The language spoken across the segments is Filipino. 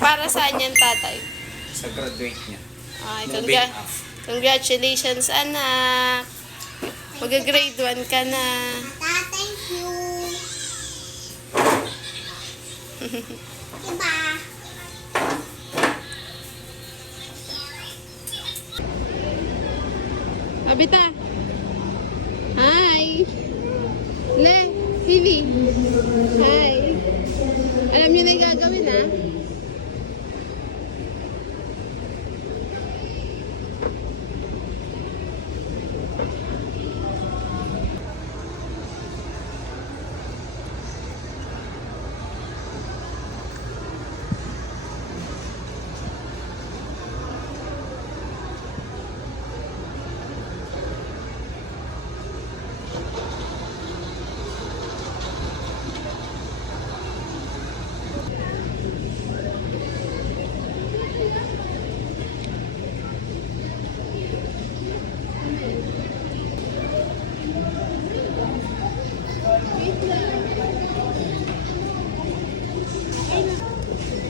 para saan yan, tatay? Sa graduate niya. Ay, Moving up. congratulations, anak. Mag-grade 1 ka na. Thank you. Diba? Abita. Hi. Le, Vivi. Hi. Alam niyo na yung gagawin, ha?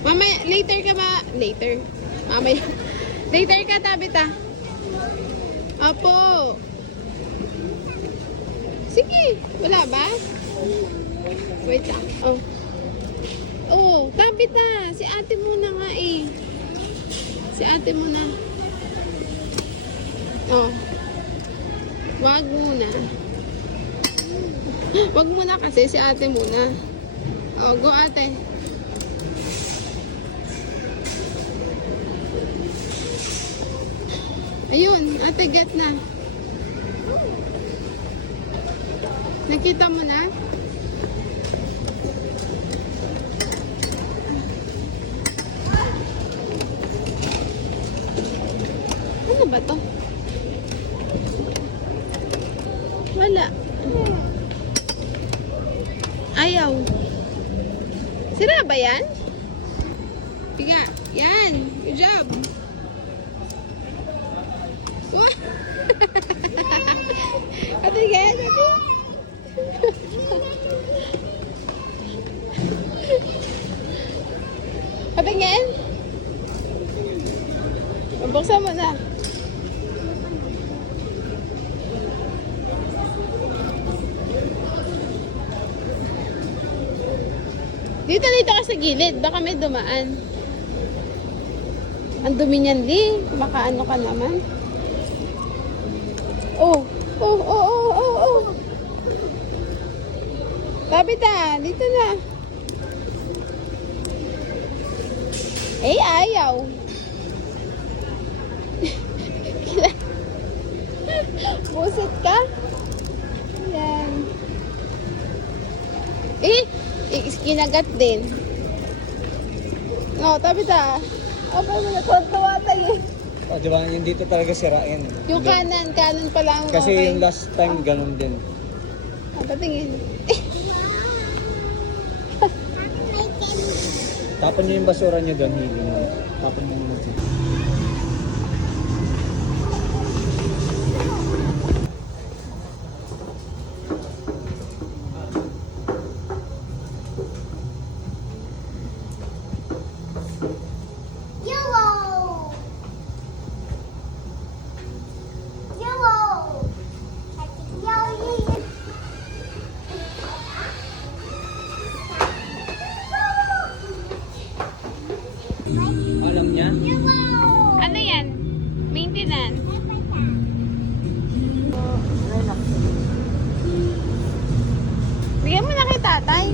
Mamaya, later ka ba? Later. Mamaya. Later ka, Tabita. Opo. Sige. Wala ba? Wait lang. Oh. Oh, Tabita. Si ate muna nga eh. Si ate muna. Oh. Wag muna. Wag muna kasi si ate muna. Oh, go ate. Ayun, ate, get na. Nakita mo na? Ano ba to? Wala. Ayaw. Sira ba yan? Tiga, yan. Good job. Ate, gaya natin. Ate, ngayon. Buksan mo na. Dito ka sa gilid. Baka may dumaan. Ang dumi niyan, Li. Makaano ka naman. Oh. Tabita, dito na. Eh, ayaw. Buset ka? Yan. Kinagat din. No, Tabita. Apa mo na tuwa tayo eh. Oh, diba? Yung dito talaga sirain. Yung kanan pa lang. Kasi okay. yung last time, ganun din. Patingin. Tapon nyo yung basura nyo doon, hiling mo. Tapon nyo yung alam niya? Ano yan? Maintenance. Bigyan mo na kay tatay.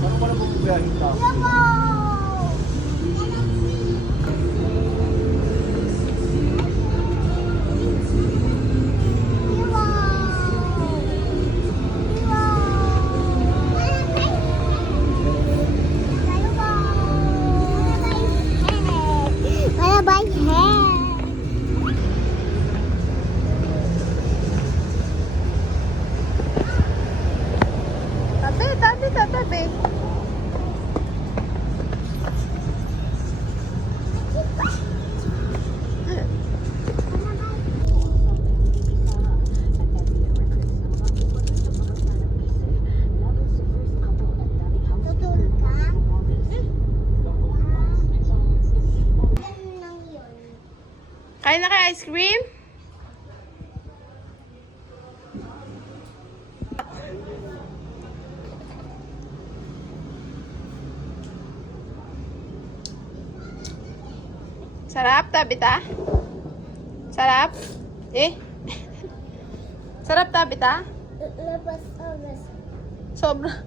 Ano ba na bubugahin ka? Tabi. Kain na kayo ice cream? Sarap, Tabita? Sarap? Eh? Sarap, Tabita? Labas, labas. Sobra.